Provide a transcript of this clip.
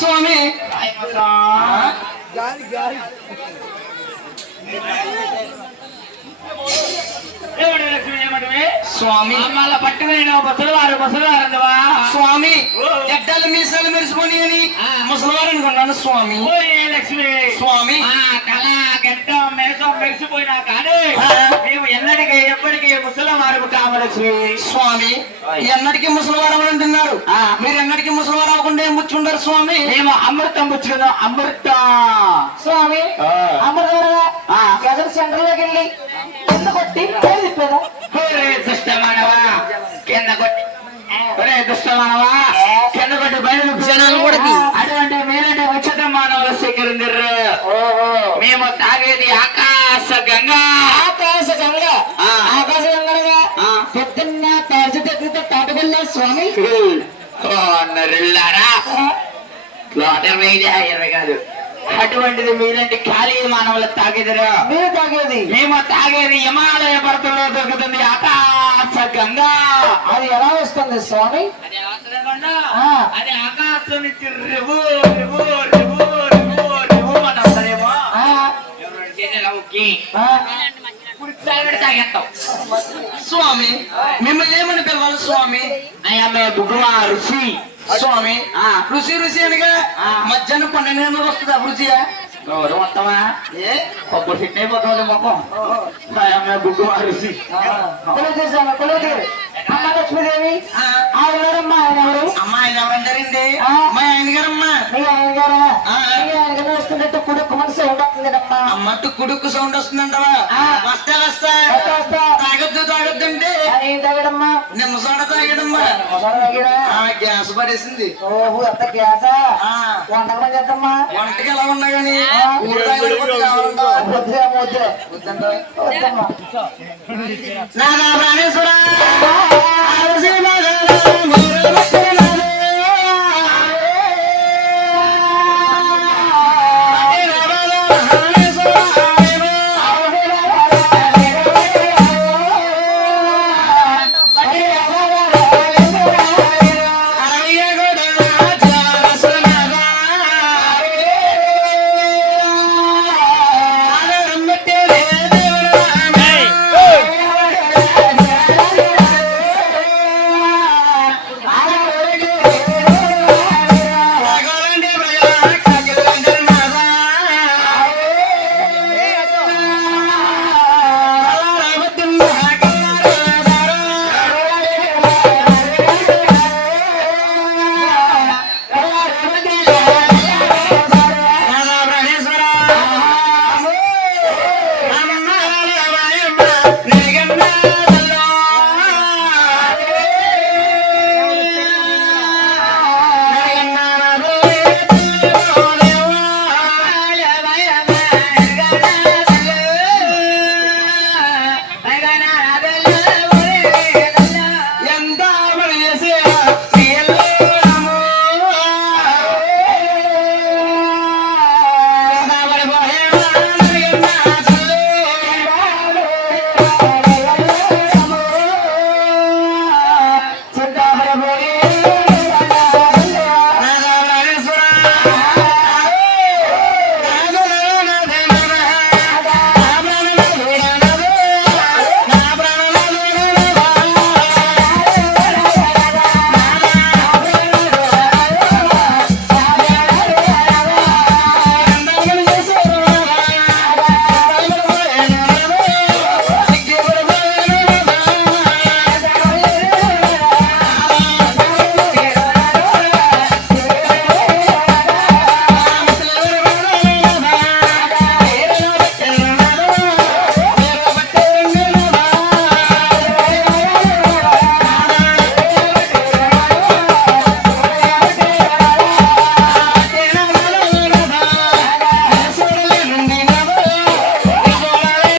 స్వామి. స్వామి. మళ్ళా పట్టుకుని స్వామి. ఎడ్డలు మీసాలు మెరిసిపోయి అని ముసలివారు అనుకున్నాను స్వామి. లక్ష్మి. స్వామి. కళ గడ్డ మెరిసిపోయినా కానీ ఎన్నటికీ ఎప్పటికీ ముసలివారు కామలక్ష్మి. స్వామి. ఎన్నటికీ ముసలివారు అంటున్నారు? మీరు ఎన్నటికీ ముసలివారు అవ్వకుండా ఏం పుచ్చుకుంటారు స్వామి? మేము అమృతం పుచ్చుకుందాం అమృతం. స్వామి అమరగా గజల్ సెంటర్లోకి వెళ్ళి కింద కొట్టి తిప్పేదా దుష్టమానవా? కింద కొట్టి. ఒరే దుష్టమానవా? కింద కొట్టి బయట జనాలు కూడా. అటువంటి మీరంటే ఉచిత మానవుల స్వీకరించారు మేము తాగేది ఆకాశ గంగా ఆకాశ గంగ ఆ. ఆకాశ గంగగా ఆ. పొద్దున్న తాజు తాటబెల్లా స్వామి ఓ నరులారా లోటర్ వేయదే ఇరవై కాదు. అటువంటిది మీరంటే ఖాళీ మానవుల తాగేదిరా. మీరు తాగేది? మేము తాగేది హిమాలయ పర్వతంలో దొరుకుతుంది ఆకాశ గంగా అది ఎలా వస్తుంది స్వామి? అది ఆకాశం నుంచి రివు రివు. తాగేస్తాం. స్వామి మిమ్మల్ని ఏమని పిలవాలి స్వామి? అయ్యమ్మ బుగుమా ఋషి స్వామి ఆ. రుచి రుచి అనగా ఆ. మధ్యాహ్నం పన్నెండు గంటలకు వస్తుంది రుచియా ఎవరు మొత్తమా ఏ? కొబ్బరి సిట్ అయిపోతుంది మొక్కం ఋషి ఆ. కొలువు చేశాను. అమ్మ లక్ష్మీదేవి? ఆ. ఆయన ఎవరు? అమ్మా ఆయన ఎవరంటారండి ఆ. మా ఆయన గారమ్మా. మీ ఆయన గారా? ఆ. వస్తున్నట్టు కుడుకు మనసు ఉండట్లేదమ్మా అమ్మట్టు కుడుక్కు సౌండ్ వస్తుందంటవా. వస్తా వస్తా. తాగొద్దు తాగొద్దు అంటే ఏం తాగడమ్మా. నిమ్మ సోడ తాగడమ్మా. గ్యాస్ పడేసింది. ఓహో ఎంత గ్యాసా? ఆ. వంటకం చేద్దామా వంటకి ఎలా ఉన్నా గానీ నాగా ప్రాణేశ్వర.